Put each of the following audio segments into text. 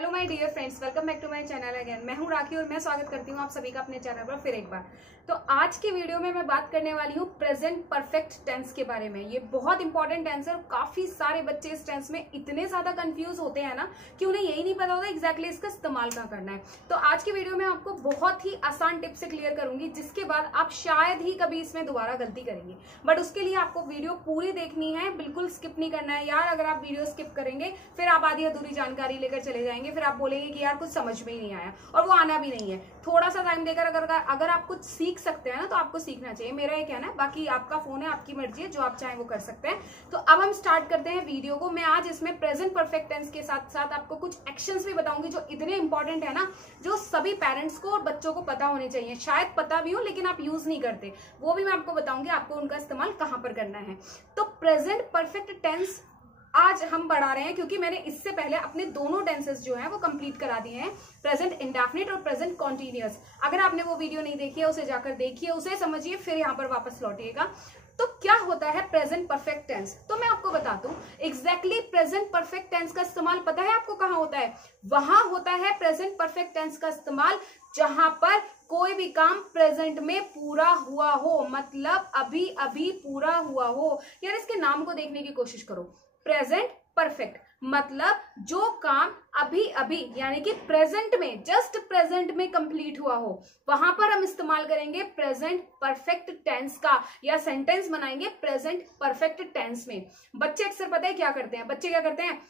Hello my dear friends, welcome back to my channel again. मैं हूं राखी और मैं स्वागत करती हूं आप सभी का अपने चैनल पर फिर एक बार। तो आज की वीडियो में मैं बात करने वाली हूं प्रेजेंट परफेक्ट टेंस के बारे में। ये बहुत इंपॉर्टेंट टेंस है और काफी सारे बच्चे इस टेंस में इतने ज्यादा कंफ्यूज होते हैं ना कि उन्हें यही नहीं पता होता एग्जैक्टली इसका इस्तेमाल कहाँ करना है। तो आज की वीडियो में आपको बहुत ही आसान टिप से क्लियर करूंगी, जिसके बाद आप शायद ही कभी इसमें दोबारा गलती करेंगे। बट उसके लिए आपको वीडियो पूरी देखनी है, बिल्कुल स्किप नहीं करना है यार। अगर आप वीडियो स्किप करेंगे फिर आप आधी अधूरी जानकारी लेकर चले जाएंगे, फिर आप बोलेंगे कि यार कुछ समझ में ही नहीं आया, और वो आना भी नहीं है। थोड़ा सा टाइम देकर अगर आप कुछ सीख सकते हैं ना तो आपको सीखना चाहिए, मेरा ये कहना है। बाकी आपका फोन है, आपकी मर्जी है, जो आप चाहें वो कर सकते हैं। तो अब हम स्टार्ट करते हैं वीडियो को। मैं आज इसमें प्रेजेंट परफेक्ट टेंस के साथ साथ आपको कुछ एक्शंस भी बताऊंगी जो इतने इंपॉर्टेंट है ना, जो सभी पेरेंट्स को और बच्चों को पता होने चाहिए। शायद पता भी हो लेकिन आप यूज नहीं करते, वो भी मैं आपको बताऊंगी आपको उनका इस्तेमाल कहां पर करना है। तो प्रेजेंट परफेक्ट टेंस आज हम बढ़ा रहे हैं क्योंकि मैंने इससे पहले अपने दोनों टेंसेस जो हैं वो कंप्लीट करा दिए हैं, प्रेजेंट इंडेफिनिट और प्रेजेंट कॉन्टिन्यूअस। अगर आपने वो वीडियो नहीं देखी है उसे जाकर देखिए, उसे समझिए, फिर यहाँ पर वापस लौटिएगा। तो क्या होता है प्रेजेंट परफेक्ट टेंस, तो मैं आपको बताता हूँ एग्जैक्टली प्रेजेंट परफेक्ट टेंस का इस्तेमाल पता है आपको कहाँ होता है? वहां होता है प्रेजेंट परफेक्ट टेंस का इस्तेमाल जहां पर कोई भी काम प्रेजेंट में पूरा हुआ हो, मतलब अभी अभी पूरा हुआ हो। यार इसके नाम को देखने की कोशिश करो, प्रेजेंट परफेक्ट मतलब जो काम अभी अभी यानी कि प्रेजेंट में, जस्ट प्रेजेंट में कंप्लीट हुआ हो, वहां पर हम इस्तेमाल करेंगे प्रेजेंट परफेक्ट टेंस का, या सेंटेंस बनाएंगे प्रेजेंट परफेक्ट टेंस में। बच्चे अक्सर पता है क्या करते हैं? बच्चे क्या करते हैं?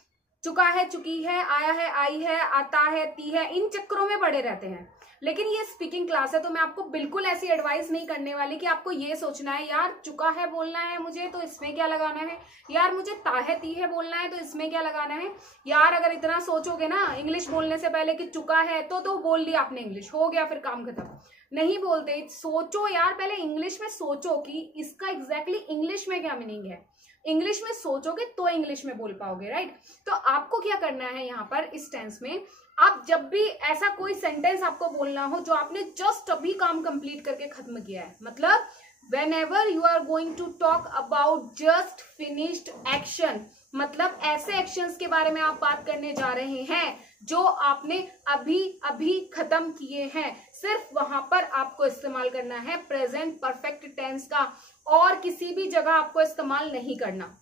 चुका है, चुकी है, आया है, आई है, आता है, ती है, इन चक्करों में पड़े रहते हैं। लेकिन ये स्पीकिंग क्लास है तो मैं आपको बिल्कुल ऐसी एडवाइस नहीं करने वाली कि आपको ये सोचना है यार चुका है बोलना है मुझे तो इसमें क्या लगाना है, यार मुझे ताहे ती है बोलना है तो इसमें क्या लगाना है। यार अगर इतना सोचोगे ना इंग्लिश बोलने से पहले कि चुका है तो बोल लिया आपने, इंग्लिश हो गया, फिर काम खत्म। नहीं बोलते, सोचो यार, पहले इंग्लिश में सोचो कि इसका एग्जैक्टली इंग्लिश में क्या मीनिंग है। इंग्लिश में सोचोगे तो इंग्लिश में बोल पाओगे, राइट? तो आपको क्या करना है यहाँ पर इस टेंस में, आप जब भी ऐसा कोई सेंटेंस आपको बोलना हो जो आपने जस्ट अभी काम कंप्लीट करके खत्म किया है, मतलब whenever you are going to talk about just finished action, मतलब ऐसे एक्शंस के बारे में आप बात करने जा रहे हैं जो आपने अभी अभी खत्म किए हैं, सिर्फ वहां पर आपको इस्तेमाल करना है प्रेजेंट परफेक्ट टेंस का, और किसी भी जगह आपको इस्तेमाल नहीं करना।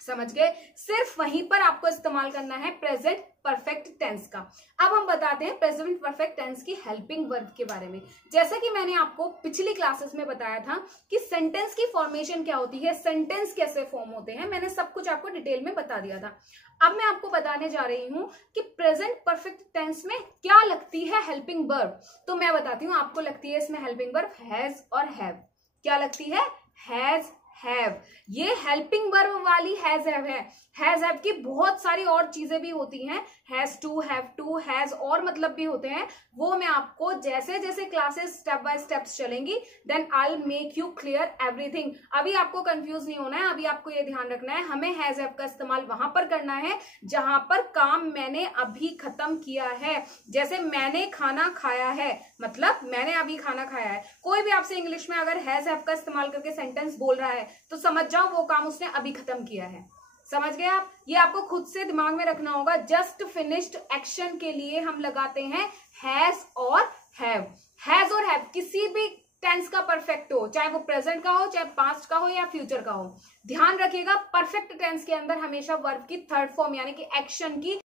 समझ गए? सिर्फ वहीं पर आपको इस्तेमाल करना है प्रेजेंट परफेक्ट टेंस का। अब हम बताते हैं प्रेजेंट परफेक्ट टेंस की हेल्पिंग वर्ब के बारे में। जैसा कि मैंने आपको पिछली क्लासेस में बताया था कि सेंटेंस की फॉर्मेशन क्या होती है, सेंटेंस कैसे फॉर्म होते हैं, मैंने सब कुछ आपको डिटेल में बता दिया था। अब मैं आपको बताने जा रही हूं कि प्रेजेंट परफेक्ट टेंस में क्या लगती है हेल्पिंग वर्ब। तो मैं बताती हूँ, आपको लगती है इसमें हेल्पिंग वर्ब हैज और हैव। क्या लगती है? Has, have. ये हेल्पिंग वर्ब वाली हैज हैव है। हैज हैव की बहुत सारी और चीजें भी होती हैं, has to, have to, has और मतलब भी होते हैं। वो मैं आपको जैसे जैसे क्लासेस स्टेप बाय स्टेप चलेंगी then I will make you clear everything. अभी आपको कंफ्यूज नहीं होना है, अभी आपको ये ध्यान रखना है हमें हैज हैव का इस्तेमाल वहां पर करना है जहां पर काम मैंने अभी खत्म किया है। जैसे मैंने खाना खाया है, मतलब मैंने अभी खाना खाया है। कोई भी आपसे इंग्लिश में अगर हैज हैव का इस्तेमाल करके सेंटेंस बोल रहा है तो समझ जाओ वो काम उसने अभी खत्म किया है। समझ गए आप? ये आपको खुद से दिमाग में रखना होगा। जस्ट फिनिश्ड एक्शन के लिए हम लगाते हैं हैज और हैव। हैज और हैव किसी भी टेंस का परफेक्ट हो, चाहे वो प्रेजेंट का हो, चाहे पास्ट का हो या फ्यूचर का हो। ध्यान रखिएगा परफेक्ट टेंस के अंदर हमेशा वर्ब की थर्ड फॉर्म यानी कि एक्शन की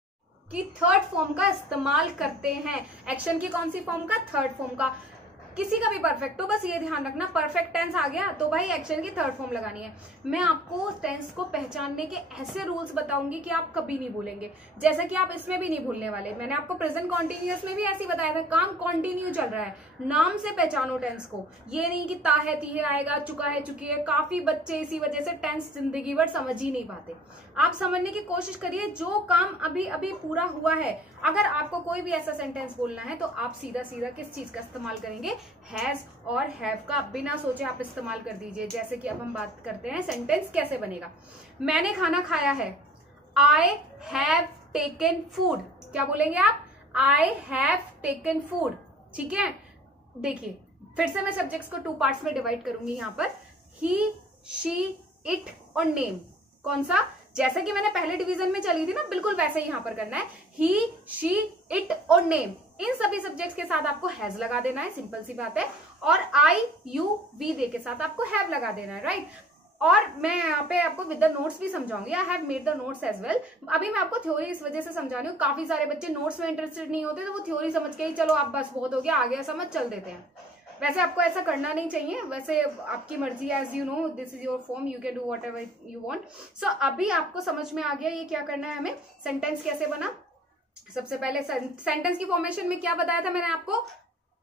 थर्ड फॉर्म का इस्तेमाल करते हैं। एक्शन की कौन सी फॉर्म का? थर्ड फॉर्म का। किसी का भी परफेक्ट हो, बस ये ध्यान रखना परफेक्ट टेंस आ गया तो भाई एक्शन की थर्ड फॉर्म लगानी है। मैं आपको टेंस को पहचानने के ऐसे रूल्स बताऊंगी कि आप कभी नहीं भूलेंगे, जैसा कि आप इसमें भी नहीं भूलने वाले। मैंने आपको प्रेजेंट कॉन्टिन्यूअस में भी ऐसे ही बताया था, काम कॉन्टिन्यू चल रहा है, नाम से पहचानो टेंस को। ये नहीं कि ता है, ती है आएगा, चुका है, चुकी है। काफी बच्चे इसी वजह से टेंस जिंदगी भर समझ ही नहीं पाते। आप समझने की कोशिश करिए, जो काम अभी अभी पूरा हुआ है। अगर आपको कोई भी ऐसा सेंटेंस बोलना है तो आप सीधा सीधा किस चीज का इस्तेमाल करेंगे? हैज और हैव का। बिना सोचे आप इस्तेमाल कर दीजिए। जैसे कि अब हम बात करते हैं सेंटेंस कैसे बनेगा। मैंने खाना खाया है, आई हैव टेकन फूड। क्या बोलेंगे आप? I have taken food. ठीक है, देखिए फिर से मैं सब्जेक्ट्स को टू पार्ट्स में डिवाइड करूंगी यहाँ पर, ही, शी, इट और नेम। कौन सा? जैसे कि मैंने पहले डिवीजन में चली थी ना, बिल्कुल वैसे ही यहाँ पर करना है। ही, शी, नेम, इन सभी सब्जेक्ट्स के साथ आपको हैज लगा देना है, सिंपल सी बात है। और आई यू वी दे के साथ आपको हैव लगा देना है, राइट। और मैं यहाँ पे आपको विद द नोट्स भी समझाऊंगी, I have made the notes as well. अभी मैं आपको थ्योरी इस वजह से समझा रही हूँ, काफी सारे बच्चे नोट्स में इंटरेस्टेड नहीं होते, तो वो थ्योरी समझ के ही चलो आप बस बहुत हो गया, आ गया समझ, चल देते हैं। वैसे आपको ऐसा करना नहीं चाहिए, वैसे आपकी मर्जी, as you know this is your form, you can do whatever you want. So अभी आपको समझ में आ गया ये क्या करना है हमें, सेंटेंस कैसे बना। सबसे पहले सेंटेंस की फॉर्मेशन में क्या बताया था मैंने आपको,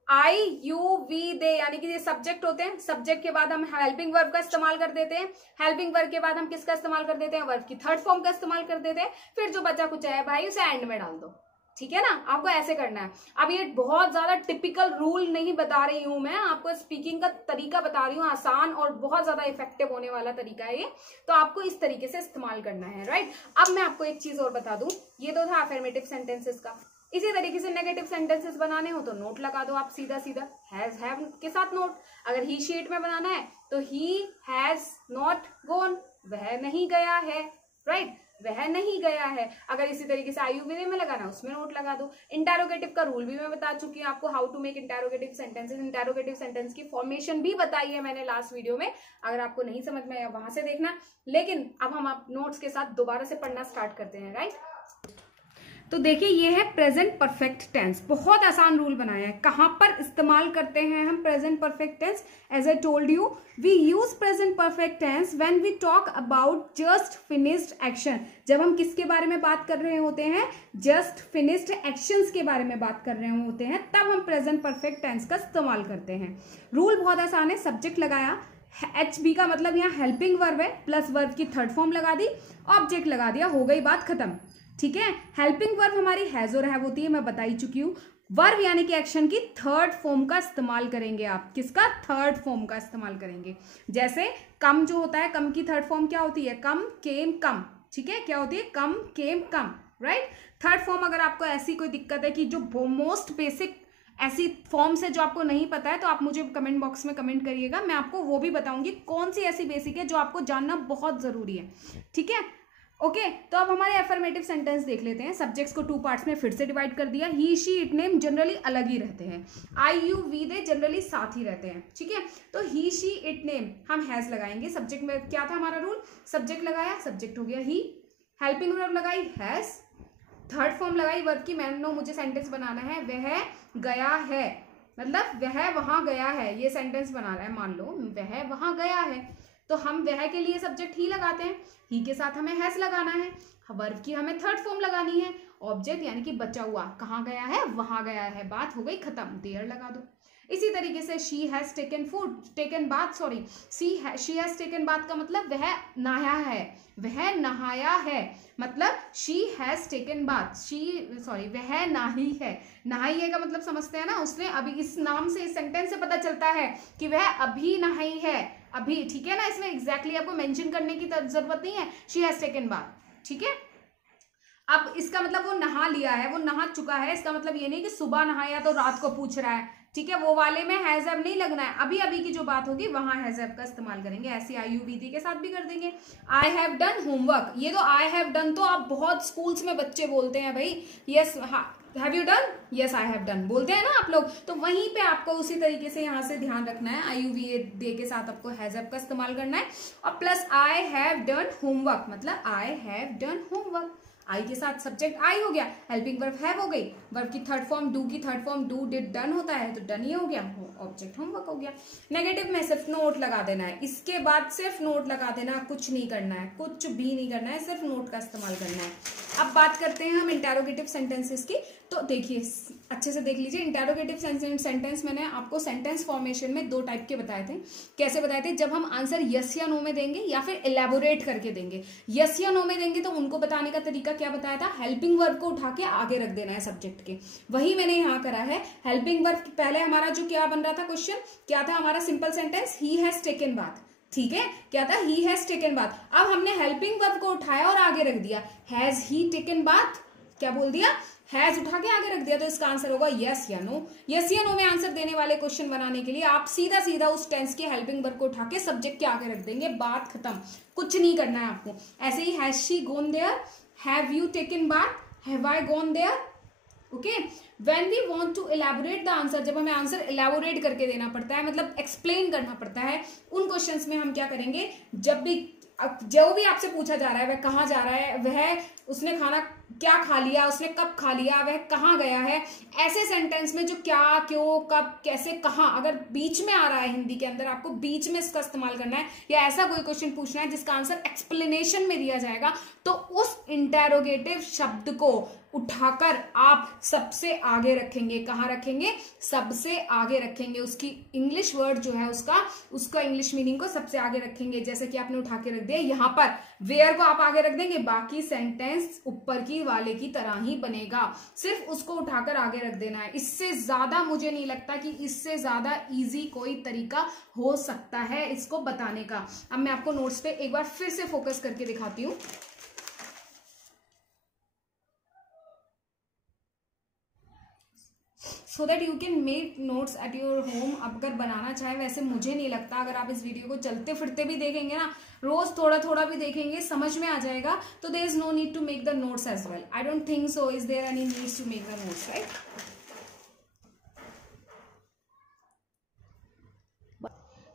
आई यू वी दे, यानी कि ये सब्जेक्ट होते हैं, सब्जेक्ट के बाद हम हेल्पिंग वर्ब का इस्तेमाल कर देते हैं, हेल्पिंग वर्ब के बाद हम किसका इस्तेमाल कर देते हैं, वर्ब की थर्ड फॉर्म का इस्तेमाल कर देते हैं, फिर जो बचा कुछ है भाई उसे एंड में डाल दो, ठीक है ना। आपको ऐसे करना है। अब ये बहुत ज्यादा टिपिकल रूल नहीं बता रही हूं मैं, आपको स्पीकिंग का तरीका बता रही हूँ, आसान और बहुत ज्यादा इफेक्टिव होने वाला तरीका है ये, तो आपको इस तरीके से इस्तेमाल करना है, राइट। अब मैं आपको एक चीज और बता दूं, ये तो था अफर्मेटिव सेंटेंसेस का। इसी तरीके से नेगेटिव सेंटेंसेस बनाने हो तो नोट लगा दो आप सीधा सीधा, हैज हैव के साथ नोट। अगर ही शीट में बनाना है तो ही हैज नॉट गॉन, वह नहीं गया है, राइट, वह नहीं गया है। अगर इसी तरीके से आयुर्वेद में लगाना उसमें नोट लगा दो। इंटेरोगेटिव का रूल भी मैं बता चुकी हूँ आपको, how to make interrogative sentences. Interrogative sentence की फॉर्मेशन भी बताई है मैंने लास्ट वीडियो में, अगर आपको नहीं समझ में आया वहां से देखना। लेकिन अब हम आप नोट्स के साथ दोबारा से पढ़ना स्टार्ट करते हैं, राइट। तो देखिए ये है प्रेजेंट परफेक्ट टेंस, बहुत आसान रूल बनाया है। कहां पर इस्तेमाल करते हैं हम present perfect tense, as I told you we use present perfect tense when we talk about just finished action. जब हम किसके बारे में बात कर रहे होते हैं, जस्ट फिनिश्ड एक्शंस के बारे में बात कर रहे होते हैं, तब हम प्रेजेंट परफेक्ट टेंस का इस्तेमाल करते हैं। रूल बहुत आसान है, सब्जेक्ट लगाया, HB का मतलब यहाँ हेल्पिंग वर्ब है, प्लस वर्ब की थर्ड फॉर्म लगा दी, ऑब्जेक्ट लगा दिया, हो गई बात खत्म, ठीक है। हेल्पिंग वर्ब हमारी हैज और हैव होती है, मैं बता ही चुकी हूँ। वर्ब यानी कि एक्शन की थर्ड फॉर्म का इस्तेमाल करेंगे आप, किसका, थर्ड फॉर्म का इस्तेमाल करेंगे। जैसे कम जो होता है, कम की थर्ड फॉर्म क्या होती है, कम केम कम, ठीक है, क्या होती है, कम केम कम, राइट। थर्ड फॉर्म अगर आपको ऐसी कोई दिक्कत है कि जो मोस्ट बेसिक ऐसी फॉर्म से जो आपको नहीं पता है, तो आप मुझे कमेंट बॉक्स में कमेंट करिएगा, मैं आपको वो भी बताऊंगी कौन सी ऐसी बेसिक है जो आपको जानना बहुत जरूरी है, ठीक है। ओके तो अब हमारे एफर्मेटिव सेंटेंस देख लेते हैं। सब्जेक्ट्स को टू पार्ट्स में फिर से डिवाइड कर दिया। ही शी इट नेम जनरली अलग ही रहते हैं, आई यू वी दे जनरली साथ ही रहते हैं, ठीक है। तो ही शी इट नेम हम हैज लगाएंगे। सब्जेक्ट में क्या था हमारा रूल, सब्जेक्ट लगाया, सब्जेक्ट हो गया ही, हेल्पिंग वर्ब लगाई हैज, थर्ड फॉर्म लगाई वर्ब की, मैंने मुझे सेंटेंस बनाना है, वह गया है, मतलब वह वहां गया है, ये सेंटेंस बना रहा है, मान लो वह वहां गया है, तो हम वह के लिए सब्जेक्ट ही लगाते हैं, ही के साथ हमें हैज लगाना है, वर्ब की हमें थर्ड फॉर्म लगानी है, ऑब्जेक्ट यानी कि बचा हुआ कहाँ गया है, वहां गया है, बात हो गई खत्म, देयर लगा दो। इसी तरीके से she has taken food, taken bath, sorry she has taken bath का मतलब वह नहाया है, वह नहाया है, मतलब शी हैज टेकन बाथ, वह नहाई है, नहाई है का मतलब समझते हैं ना, उसने अभी, इस नाम से, इस सेंटेंस से पता चलता है कि वह अभी नहाई है, अभी, ठीक है ना। इसमें एग्जैक्टली आपको मेंशन करने की जरूरत नहीं है, शी हैज टेकन बाथ, ठीक है। अब इसका मतलब वो नहा लिया है, वो नहा चुका है, इसका मतलब ये नहीं कि सुबह नहाया तो रात को पूछ रहा है, ठीक है, वो वाले में हैज हैव नहीं लगना है, अभी अभी की जो बात होगी वहां हैज हैव का इस्तेमाल करेंगे। ऐसे आई यू वी दी के साथ भी कर देंगे। आई हैव डन होमवर्क, ये तो आई हैव डन तो आप बहुत स्कूल्स में बच्चे बोलते हैं भाई, yes have you done, yes I have done बोलते हैं ना आप लोग, तो वहीं पे आपको उसी तरीके से यहाँ से ध्यान रखना है, आई यू वी दे के साथ आपको हैज हैव का इस्तेमाल करना है, और plus I have done homework, मतलब आई हैव डन होमवर्क, आई के साथ सब्जेक्ट आई हो गया, हेल्पिंग वर्ब हैव हो गई, वर्ब की थर्ड फॉर्म डू की third form do did done होता है, तो डन ही हो गया, ऑब्जेक्ट होमवर्क हो गया। नेगेटिव में सिर्फ नोट लगा देना है, इसके बाद सिर्फ नोट लगा देना, कुछ नहीं करना है, कुछ भी नहीं करना है, सिर्फ नोट का इस्तेमाल करना है। अब बात करते हैं हम इंटेरोगेटिव सेंटेंसेस की। तो देखिए अच्छे से देख लीजिए, इंटेरोगेटिव सेंटेंस मैंने आपको सेंटेंस फॉर्मेशन में दो टाइप के बताए थे। कैसे बताए थे, जब हम आंसर यस या नो में देंगे या फिर एलैबोरेट करके देंगे। यस या नो में देंगे तो उनको बताने का तरीका क्या बताया था, हेल्पिंग वर्ब को उठा के आगे रख देना है सब्जेक्ट के, वही मैंने यहाँ करा है। हेल्पिंग वर्ब पहले हमारा जो क्या बन रहा था क्वेश्चन, क्या था हमारा simple sentence, he has taken bath, ठीक है, क्या था, ही हैज टेकन बाथ। अब हमने हेल्पिंग वर्ब को उठाया और आगे रख दिया, हैज ही टेकन बाथ, क्या बोल दिया, हैज उठा के आगे रख दिया, तो इसका आंसर होगा यस या नो। यस या नो में आंसर देने वाले क्वेश्चन बनाने के लिए आप सीधा सीधा उस टेंस के हेल्पिंग वर्ब को उठा के सब्जेक्ट के आगे रख देंगे, बात खत्म, कुछ नहीं करना है आपको। ऐसे ही has she gone there, have you taken bath, have I gone there, okay. When we want to elaborate the answer, जब हमें आंसर एलैबोरेट करके देना पड़ता है, मतलब एक्सप्लेन करना पड़ता है, उन क्वेश्चंस में हम क्या करेंगे, जब भी जो भी आपसे पूछा जा रहा है वह कहाँ जा रहा है, वह उसने खाना क्या खा लिया, उसने कब खा लिया, वह कहाँ गया है, ऐसे सेंटेंस में जो क्या, क्यों, कब, कैसे, कहाँ, अगर बीच में आ रहा है हिंदी के अंदर, आपको बीच में इसका इस्तेमाल करना है, या ऐसा कोई क्वेश्चन पूछना है जिसका आंसर एक्सप्लेनेशन में दिया जाएगा, तो उस इंटेरोगेटिव शब्द को उठाकर आप सबसे आगे रखेंगे। कहाँ रखेंगे? सबसे आगे रखेंगे। उसकी इंग्लिश वर्ड जो है उसका इंग्लिश मीनिंग को सबसे आगे रखेंगे। जैसे कि आपने उठा के रख दिया, यहाँ पर वेयर को आप आगे रख देंगे, बाकी सेंटेंस ऊपर की वाले की तरह ही बनेगा, सिर्फ उसको उठाकर आगे रख देना है। इससे ज्यादा मुझे नहीं लगता कि इससे ज्यादा इजी कोई तरीका हो सकता है इसको बताने का। अब मैं आपको नोट्स पे एक बार फिर से फोकस करके दिखाती हूँ। So that you can make notes at your home. अगर बनाना चाहे, वैसे मुझे नहीं लगता, अगर आप इस वीडियो को चलते फिरते भी देखेंगे ना, रोज थोड़ा थोड़ा भी देखेंगे, समझ में आ जाएगा, तो there is no need to make the notes as well. I don't think so is there any needs to make the notes, right?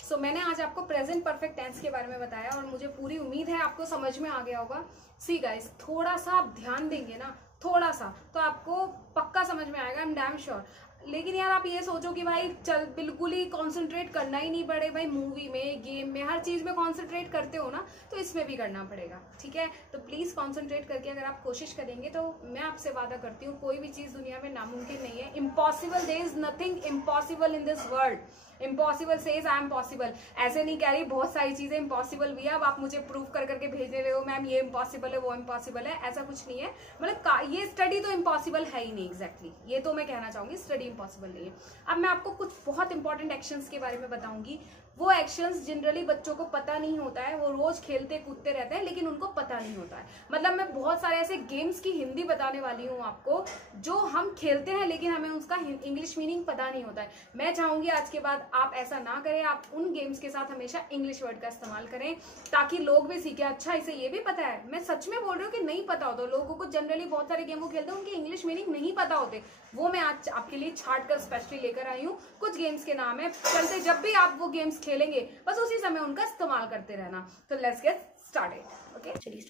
So मैंने आज आपको प्रेजेंट परफेक्ट टेंस के बारे में बताया और मुझे पूरी उम्मीद है आपको समझ में आ गया होगा। सी गाइस, थोड़ा सा आप ध्यान देंगे ना, थोड़ा सा, तो आपको पक्का समझ में आएगा, आई एम डैम श्योर। लेकिन यार आप ये सोचो कि भाई चल बिल्कुल ही कंसंट्रेट करना ही नहीं पड़े, भाई मूवी में, गेम में, हर चीज में कंसंट्रेट करते हो ना, तो इसमें भी करना पड़ेगा, ठीक है? तो प्लीज कंसंट्रेट करके अगर आप कोशिश करेंगे तो मैं आपसे वादा करती हूँ, कोई भी चीज दुनिया में नामुमकिन नहीं है। Impossible, there is nothing impossible in this world. Impossible says I am possible. ऐसे नहीं कह रही, बहुत सारी चीजें इम्पॉसिबल भी है। अब आप मुझे प्रूव कर करके भेजने रहे हो, मैम ये इम्पॉसिबल है, वो इम्पॉसिबल है, ऐसा कुछ नहीं है। मतलब ये स्टडी तो इम्पॉसिबल है ही नहीं, एग्जैक्टली ये तो मैं कहना चाहूंगी, स्टडी इम्पॉसिबल नहीं है। अब मैं आपको कुछ बहुत इंपॉर्टेंट एक्शंस के बारे में बताऊंगी। वो एक्शंस जनरली बच्चों को पता नहीं होता है, वो रोज खेलते कूदते रहते हैं लेकिन उनको पता नहीं होता है। मतलब मैं बहुत सारे ऐसे गेम्स की हिंदी बताने वाली हूँ आपको, जो हम खेलते हैं लेकिन हमें उसका इंग्लिश मीनिंग पता नहीं होता है। मैं चाहूंगी आज के बाद आप ऐसा ना करें, आप उन गेम्स के साथ हमेशा इंग्लिश वर्ड का इस्तेमाल करें, ताकि लोग भी सीखे, अच्छा इसे ये भी पता है। मैं सच में बोल रही हूँ कि नहीं पता होता लोगों को, जनरली बहुत सारे गेम वो खेलते हैं, उनके इंग्लिश मीनिंग नहीं पता होते। वो मैं आज आपके लिए छाट कर स्पेशली लेकर आई हूँ। कुछ गेम्स के नाम है, चलते जब भी आप वो गेम्स खेलेंगे बस उसी समय उनका इस्तेमाल करते रहना। तो लेट्स गेट स्टार्टेड। ओके, चलिए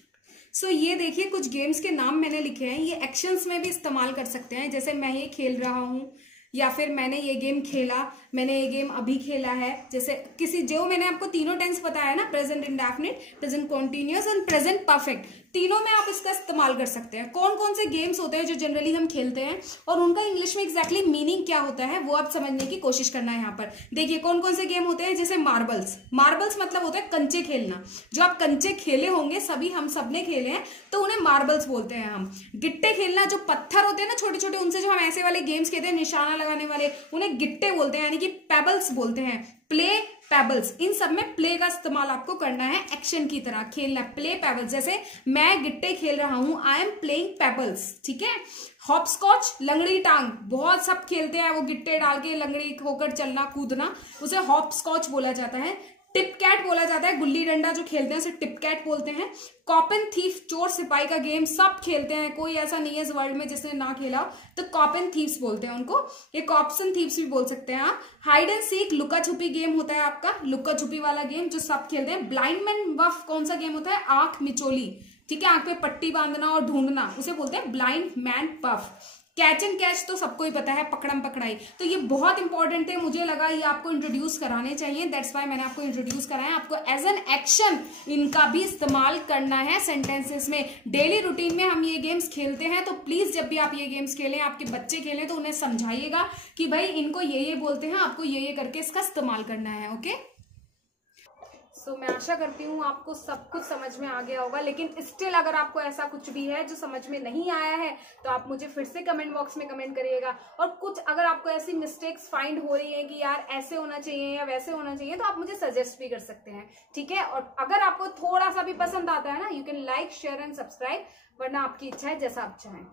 सो ये देखिए, कुछ गेम्स के नाम मैंने लिखे हैं, ये एक्शंस में भी इस्तेमाल कर सकते हैं। जैसे मैं ये खेल रहा हूँ, या फिर मैंने ये गेम खेला, मैंने ये गेम अभी खेला है। जैसे किसी, जो मैंने आपको तीनों टेंस बताया ना, present indefinite, present continuous and present perfect, तीनों में आप इसका इस्तेमाल कर सकते हैं। कौन कौन से गेम्स होते हैं जो जनरली हम खेलते हैं और उनका इंग्लिश में एग्जैक्टली मीनिंग क्या होता है, वो आप समझने की कोशिश करना है। यहाँ पर देखिए कौन कौन से गेम होते हैं। जैसे मार्बल्स, मार्बल्स मतलब होता है कंचे खेलना। जो आप कंचे खेले होंगे, सभी हम सब ने खेले हैं, तो उन्हें मार्बल्स बोलते हैं हम। गिट्टे खेलना, जो पत्थर होते हैं ना छोटे छोटे, उनसे जो हम ऐसे वाले गेम्स खेलते हैं निशाना लगाने वाले, उन्हें गिट्टे बोलते हैं, यानी कि पेबल्स बोलते हैं। प्ले, पेबल्स, इन सब में प्ले का इस्तेमाल आपको करना है, एक्शन की तरह खेलना। प्ले पेबल्स, जैसे मैं गिट्टे खेल रहा हूं, आई एम प्लेइंग पेबल्स, ठीक है? हॉपस्कॉच, लंगड़ी टांग, बहुत सब खेलते हैं, वो गिट्टे डाल के लंगड़ी होकर चलना कूदना, उसे हॉपस्कॉच बोला जाता है। टिप कैट बोला जाता है, गुल्ली डंडा जो खेलते हैं उसे टिप कैट बोलते हैं। कॉप एंड थीफ, चोर सिपाही का गेम सब खेलते हैं, कोई ऐसा नहीं है इस वर्ल्ड में जिसने ना खेला हो, तो कॉप एंड थीव्स बोलते हैं उनको। ये कॉप्स एंड थीव्स भी बोल सकते हैं आप। हाइड एंड सीक, लुका छुपी गेम होता है आपका, लुका छुपी वाला गेम जो सब खेलते हैं। ब्लाइंड मैन बफ, कौन सा गेम होता है? आंख मिचोली, ठीक है? आंख पे पट्टी बांधना और ढूंढना, उसे बोलते हैं blind man buff. Catch and catch तो सबको ही पता है, पकड़म पकड़ाई। तो ये बहुत इंपॉर्टेंट है, मुझे लगा ये आपको इंट्रोड्यूस कराने चाहिए, दैट्स वाई मैंने आपको इंट्रोड्यूस कराया। आपको एज एन एक्शन इनका भी इस्तेमाल करना है सेंटेंसेस में। डेली रूटीन में हम ये गेम्स खेलते हैं, तो प्लीज जब भी आप ये गेम्स खेलें, आपके बच्चे खेलें, तो उन्हें समझाइएगा कि भाई इनको ये बोलते हैं, आपको ये करके इसका इस्तेमाल करना है। ओके, सो मैं आशा करती हूँ आपको सब कुछ समझ में आ गया होगा। लेकिन स्टिल अगर आपको ऐसा कुछ भी है जो समझ में नहीं आया है, तो आप मुझे फिर से कमेंट बॉक्स में कमेंट करिएगा। और कुछ अगर आपको ऐसी मिस्टेक्स फाइंड हो रही है कि यार ऐसे होना चाहिए या वैसे होना चाहिए, तो आप मुझे सजेस्ट भी कर सकते हैं, ठीक है? और अगर आपको थोड़ा सा भी पसंद आता है ना, you can like, share and subscribe, वरना आपकी इच्छा है, जैसा आप चाहें।